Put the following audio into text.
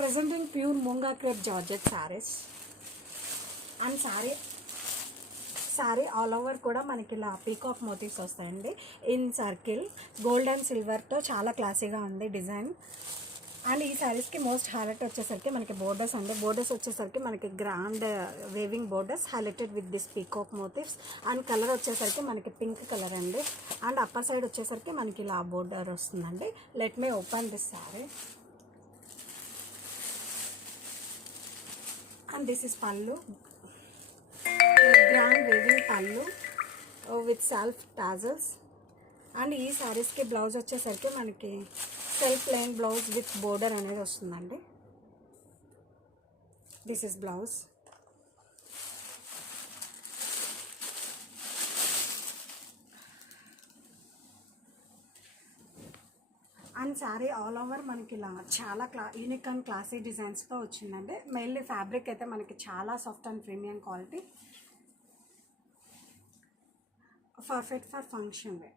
presenting pure Munga crepe Georgette sarees. And sorry all over కూడా మనకి ఇలా peacock motifs వస్తాయండి. ఇన్ సర్కిల్ గోల్డ్ అండ్ సిల్వర్తో చాలా క్లాసీగా ఉంది డిజైన్. అండ్ ఈ శారీస్కి మోస్ట్ హైలైట్ వచ్చేసరికి మనకి బోర్డర్స్ అండి. బోర్డర్స్ వచ్చేసరికి మనకి grand weaving borders highlighted with this peacock motifs. And colour వచ్చేసరికి మనకి పింక్ కలర్ అండి. అండ్ అప్పర్ సైడ్ వచ్చేసరికి మనకి ఇలా బోర్డర్ వస్తుందండి. Let me open this sari. And this is pallu, grand weaving pallu with self tassels. And ఈ శారీస్కి బ్లౌజ్ వచ్చేసరికి మనకి self plain blouse with border అనేది వస్తుందండి. This is blouse. And sari all over మనకి ఇలా చాలా యూనిక్ అండ్ క్లాసీ డిజైన్స్తో వచ్చిందండి. మెయిన్లీ ఫ్యాబ్రిక్ అయితే మనకి చాలా soft and premium quality, perfect for function wear.